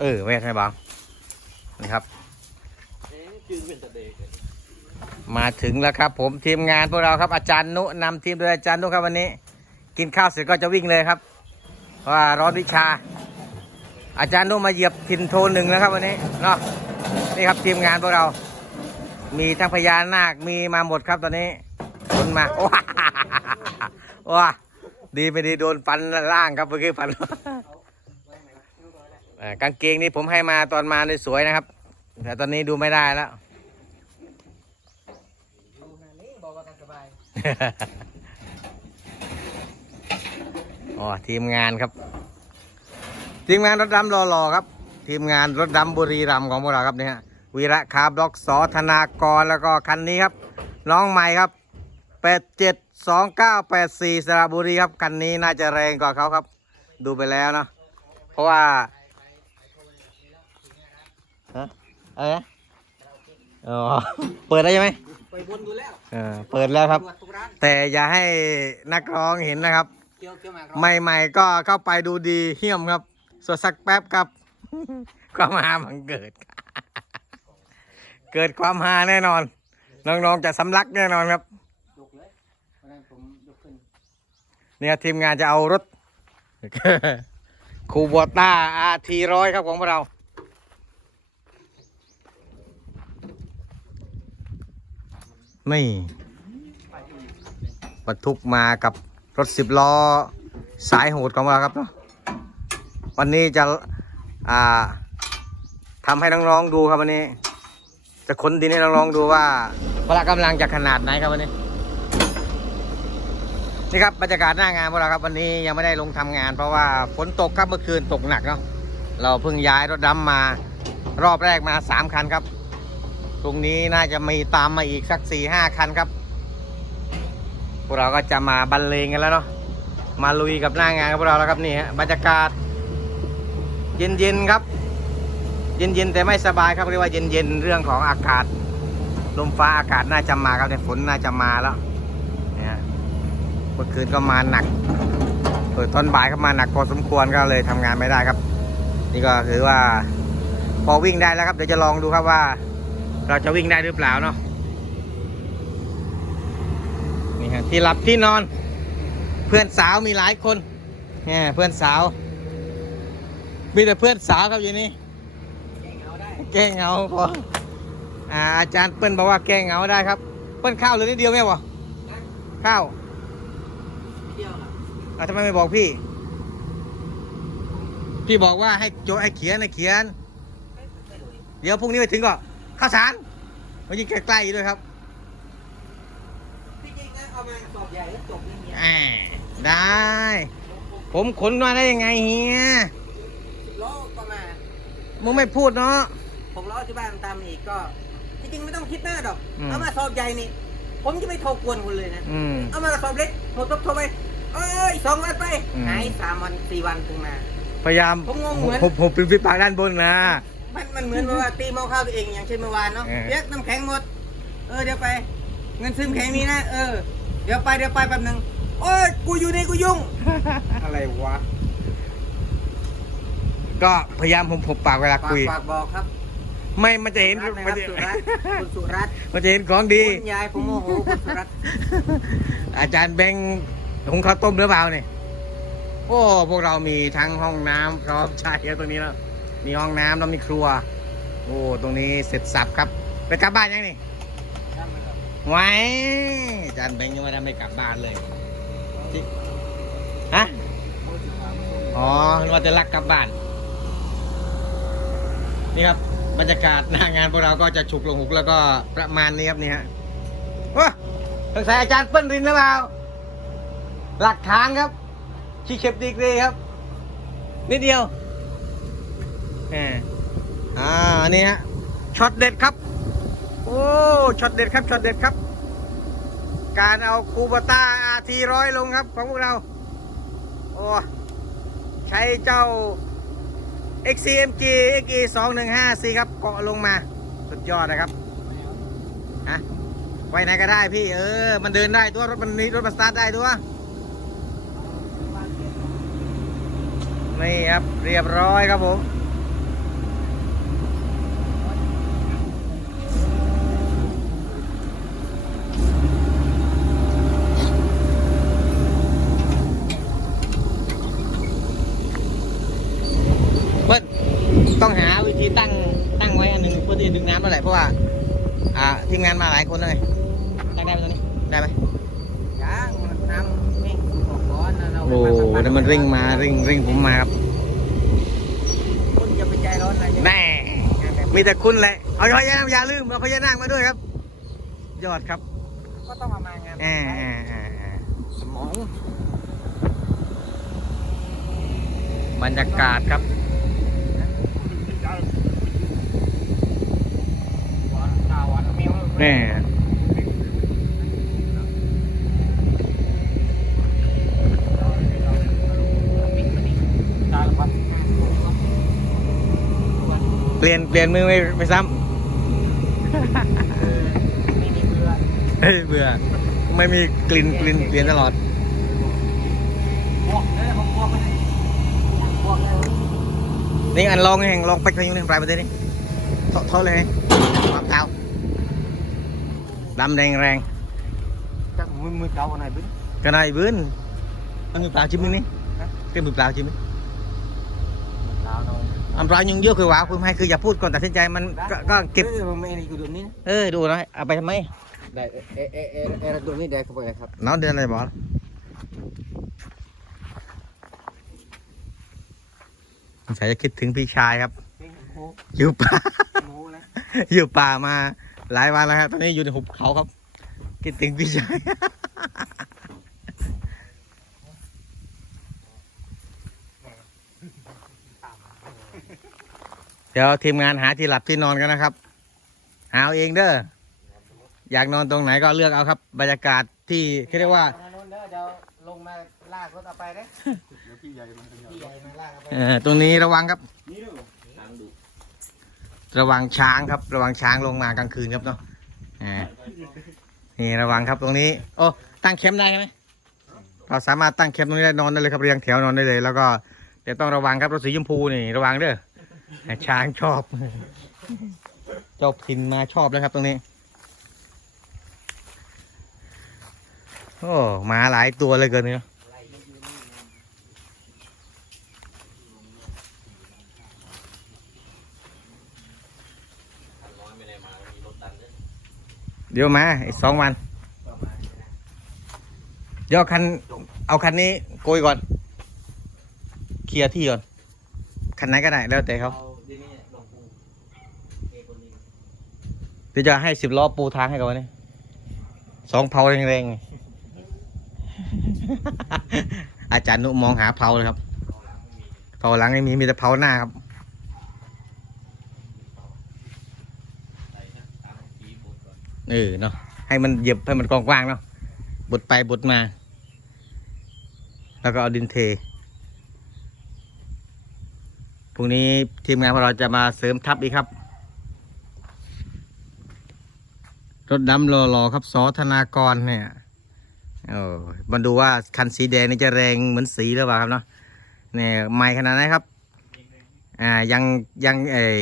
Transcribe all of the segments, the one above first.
เออแม่ใช่บ้างนี่ครับ มาถึงแล้วครับ ผมทีมงานพวกเราครับอาจารย์นุนำทีมโดยอาจารย์นุครับวันนี้ กินข้าวเสร็จก็จะวิ่งเลยครับว่าร้อนวิชา อาจารย์นุมาเหยียบทินโทนหนึ่งแล้วครับวันนี้เนาะนี่ครับทีมงานพวกเรา มีทั้งพญานาคมีมาหมดครับตอนนี้คนมาว้าว้าดีไม่ดีโดนฟันล่างครับเมื่อกี้ฟัน กางเกงนี่ผมให้มาตอนมาเลยสวยนะครับ แต่ตอนนี้ดูไม่ได้แล้วดูงานนี้บอกว่ากันสบายอ๋อทีมงานครับ ทีมงานรถดำรอๆครับ ทีมงานรถดำบุรีรัมย์ของพวกเราครับเนี่ยฮะวีระคาร์บล็อกสอธนากรแล้วก็คันนี้ครับ น้องใหม่ครับ872984สระบุรีครับคันนี้น่าจะแรงกว่าเขาครับ ดูไปแล้วเนาะเพราะว่า ฮะอะไรนะอ๋อ เปิดได้ใช่ไหมไปวนดูแล้วเออเปิดแล้วครับตรวจทุกร้านแต่อย่าให้นักร้องเห็นนะครับ เกี่ยวเกี่ยวหมากใหม่ๆก็เข้าไปดูดีเหี้ยมครับ ส่วนสักแป๊บครับ ความฮาบังเกิด เกิดความฮาแน่นอน น้องๆจะสำลักแน่นอนครับ ยกเลยวันนั้นผมยกขึ้นเนี่ยทีมงานจะเอารถ คูโบต้าอาทีร้อยครับของพวกเรา นี่บรรทุกมากับรถสิบล้อสายโหดของเราครับเนาะวันนี้จะอ่าทำให้น้องๆดูครับวันนี้ จะขนดินให้น้องๆดูว่าพละกำลังจะขนาดไหนครับวันนี้ นี่ครับบรรยากาศหน้างานพวกเราครับวันนี้ยังไม่ได้ลงทำงาน เพราะว่าฝนตกครับเมื่อคืนตกหนักเนาะเราเพิ่งย้ายรถดำมารอบแรกมาสามคันครับ ตรงนี้น่าจะมีตามมาอีกสักสี่ห้าคันครับ พวกเราก็จะมาบรรเลงกันแล้วเนาะ มาลุยกับหน้างานกับพวกเราแล้วครับนี่ฮะบรรยากาศ เย็นๆครับ เย็นๆแต่ไม่สบายครับเรียกว่าเย็นๆเรื่องของอากาศ ลมฟ้าอากาศน่าจะมาครับแต่ฝนน่าจะมาแล้วเนี่ยฮะเมื่อคืนก็มาหนักเปิดตอนบ่ายก็มาหนักพอสมควรก็เลยทำงานไม่ได้ครับ นี่ก็คือว่าพอวิ่งได้แล้วครับเดี๋ยวจะลองดูครับว่า เราจะวิ่งได้หรือเปล่าเนาะนี่ฮะที่หลับที่นอน เพื่อนสาวมีหลายคนเนี่ยเพื่อนสาว มีแต่เพื่อนสาวครับอยู่นี่แก้เหงาได้แก้เหงาพออ่าอาจารย์เปิ้ลบอกว่าแก้เหงาได้ครับ เปิ้ลข้าวเหลยนิดเดียวไหมวะนะข้าวเที่ยวล่ะอะทำไมไม่บอกพี่ พี่บอกว่าให้โจให้เขียนให้เขียนไม่ไม่รู้ดิเดี๋ยวพรุ่งนี้ไปถึงก็ ข้าวสารมันยิ่งใกล้ๆด้วยครับพี่จริงนะเอามาสอบใหญ่แล้วจบนี่เนี่ยอ่าได้ ผมขนมาได้ยังไงเฮียสิบล้อก็มามึงไม่พูดเนาะหกล้อที่บ้านตามอีกก็ที่จริงไม่ต้องคิดมากดอกอืมเอามาสอบใหญ่นี่ผมจะไม่โทรกวนคุณเลยนะอืมเอามากระสอบเล็กโทรโทรไปเอ้ยสองวันไปอืมหายสามวันสี่วันถึงมา พยายามผมงงเหมือนผมผมปิดปิดปากด้านบนนะ มันมันเหมือนว่าตีหม้อข้าวตัวเองอย่างเช่นเมื่อวานเนาะเออ เรียกน้ำแข็งหมด เออเดี๋ยวไป เงินซื้อน้ำแข็งนี้นะเออเดี๋ยวไปเดี๋ยวไปแป๊บหนึงโอ้ยกูอยู่นี่กูยุ่ง อะไรวะก็พยายามผมผมปากเวลาฝากคุย ฝากบอกครับไม่มันจะเห็นสุรัตน์นะคมัรันบจะสุรัตน์คุณสุรัตน์มันจะเห็นของดีคุณยายผมโมโหคุณสุรัตน์อาจารย์แบงค์หุงข้าวต้มหรือเปล่าเนี่ยโอ้พวกเรามีทั้งห้องน้ำพร้อมใช้ครับตรงนี้แล้ว มีห้องน้ำแล้วมีครัว โอ้ตรงนี้เสร็จสับครับ ไปกลับบ้านยังนี่ไว้อาจารย์แบงค์ยังไม่ได้ไม่กลับบ้านเลยจิฮะอ๋อนึกว่าจะลักกลับบ้าน นี่ครับ บรรยากาศหน้างานพวกเราก็จะฉุกลงหุกแล้วก็ประมาณนี้ครับนี่ฮะว้าสงสัยอาจารย์เปิ้ลรินหรือเปล่าหลักฐานครับขี้เข็บดีกรีครับ นิดเดียวแหม อ่าอันนี่ฮะช็อตเด็ดครับ โอ้ช็อตเด็ดครับช็อตเด็ดครับ การเอาคูบาต้าอาทีร้อยลงครับของพวกเรา โอ้ใช้เจ้า XCMG XE 2 1 5 4ครับเกาะลงมา สุดยอดนะครับฮะไว้ไหนก็ได้พี่ เออ มันเดินได้ตัวรถมันนี้รถมันสตาร์ทได้ตัวนี่ครับ เรียบร้อยครับผม เพื่อนต้อง หาวิธีตั้งตั้งไว้อันหนึ่งเพื่อที่จะดึงน้ำนั่นแหละเพราะว่า อ่าทีมงานมาหลายคนเลยตั้งได้ไหมตอนนี้ได้ไหมยังมันน้ำนี่ออกก่อนนะเราโอ้โหแล้วมันริ่งมาริ่งริ่งผมมาครับคุณจะไปใจร้อนอะไรเนี่ยแน่มีแต่คุณแหละเอาพญานาคอย่าลืมเอาพญานาคมาด้วยครับ ยอดครับ ก็ต้องเอามางานอ่าอ่าอ่าอ่าสมองบรรยากาศครับดาวอั นเมียวแน่เปลี่ยนเปลี่ยนมือไม่ไม่ซ้ไม่มีเบื่อำเฮ้ยเบื่อ ไม่มีกลิ่นกลิ่นเปลี่ยนตลอด พวกเลยผมพวกเลยพวกเลย นี่อันลองแห่งลองไปทางนู้นปลายประเทศนี่เท่าเท่าเลยความเท้าดำแดงแรงจักมือมือเก่าอันไหนบึ้งก็นายบื้นอันมือเปล่าชิมมึงนี่ก็มือเปล่าชิมมึงเก่าน้องอันเปล่ายังเยอะคือว้าวคือให้คืออย่าพูดก่อนตัดสินใจมันก็ก็เก็บออไม่นี่กูดูนี่นะเออดูนะเอาไปทำไมได้เอเอเอเอเอตัวนี้ได้เข้าไปครับน้องเดือนอะไรบอก สงสัยจะคิดถึงพี่ชายครับโม้อยู่ป่าโม้นะอยู่ป่ามาหลายวันแล้วครับตอนนี้อยู่ในหุบเขาครับ คิดถึงพี่ชาย เดี๋ยวทีมงานหาที่หลับที่นอนกันนะครับ หาเอาเองเด้อ อยากนอนตรงไหนก็เลือกเอาครับ บรรยากาศที่เขาเรียกว่า ทางโน้นเด้อเดี๋ยวลงมาลากรถเอาไปเด้อพี่ใหญ่มาลากเอาไปเอ่อตรงนี้ระวังครับ นี่ดูทางดูระวังช้างครับ ระวังช้างลงมากลางคืนครับเนาะอ่านี่ระวังครับตรงนี้ โอ้ตั้งแคมป์ได้ใช่ไหมเราสามารถตั้งแคมป์ตรงนี้ได้นอนได้เลยครับเรียงแถวนอนได้เลย แล้วก็เดี๋ยวต้องระวังครับรถสีชมพูนี่ระวังเด้อช้างชอบเจ้าถิ่นมาชอบแล้วครับตรงนี้ โอ้หมาหลายตัวเลยเกินเนาะเดี๋ยวมาอีกสองวัน เดี๋ยวคัน เอาคันนี้โกยก่อน เคลียร์ที่ก่อน คันไหนก็ได้แล้วแต่เขาเดี๋ยวจะให้สิบล้อปูทางให้ก่อนนี่สองเผาแรงๆไง อาจารย์นุมองหาเผาเลยครับ เผาหลังไม่มีมีแต่เผาหน้าครับ เออเนาะให้มันเหยียบให้มันกว้างๆเนาะบดไปบดมา แล้วก็เอาดินเทพรุ่งนี้ทีมงานของเราจะมาเสริมทัพอีกครับ รถดำรอๆครับสอธนากรเนี่ย โอ้มาดูว่าคันสีแดงนี่จะแรงเหมือนสีหรือเปล่าครับเนาะเนี่ยใหม่ขนาดไหนครับ อ่ายังยังเออ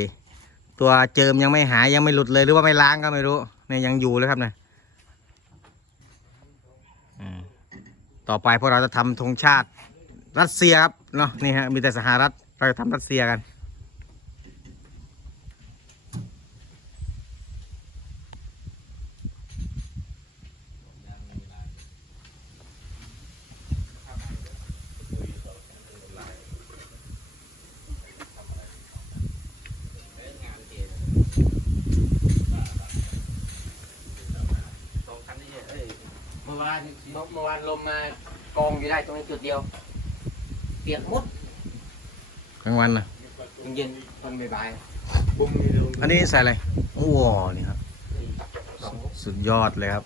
ตัวเจิมยังไม่หายยังไม่หลุดเลยหรือว่าไม่ล้างก็ไม่รู้เนี่ยยังอยู่เลยครับเนี่ยอ่าต่อไปพวกเราจะทำธงชาติรัสเซียครับเนาะนี่ฮะมีแต่สหรัฐเราจะทำรัสเซียกัน เมื่อวาน เมื่อวานลมมากองอยู่ได้ตรงนี้จุดเดียว เปียกหมดกลางวันนะเย็นๆตอนบ่ายอันนี้ใส่อะไรโอ้โหนี่ครับๆสองสุดยอดเลยครับ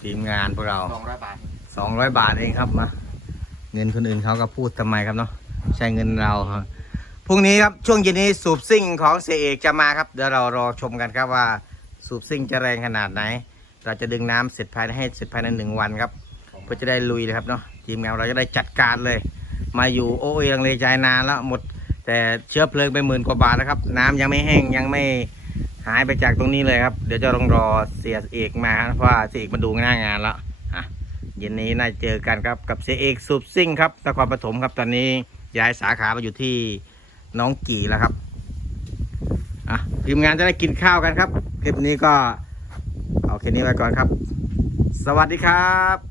ทีมงานพวกเรา สองร้อยบาทสองร้อยบาทเองครับมาเงินคนอื่นเขาก็พูดทำไมครับเนาะใช่เงินเราครับพรุ่งนี้ครับช่วงเย็นนี้สูบซิ่งของเสยเอกจะมาครับเดี๋ยวเรารอชมกันครับว่าสูบซิ่งจะแรงขนาดไหน เราจะดึงน้ำเสร็จภายในให้เสร็จภายในหนึ่งวันครับเพื่อจะได้ลุยเลยครับเนาะทีมงานเราจะได้จัดการเลย มาอยู่โอ้ยลังเลใจนานแล้วหมด แต่เชื้อเพลิงไปหมื่นกว่าบาทแล้วครับ น้ำยังไม่แห้งยังไม่หายไปจากตรงนี้เลยครับ เดี๋ยวจะต้องรอเสียเอกมาเพราะว่าเสียเอกมาดูหน้างานแล้วอะเย็นนี้น่าจะเจอกันครับกับเสียเอกสูบซิ่งครับนครปฐมครับตอนนี้ย้ายสาขามาอยู่ที่น้องกี่แล้วครับอะทีมงานจะได้กินข้าวกันครับคลิปนี้ก็เอาแค่นี้ไว้ก่อนครับ สวัสดีครับ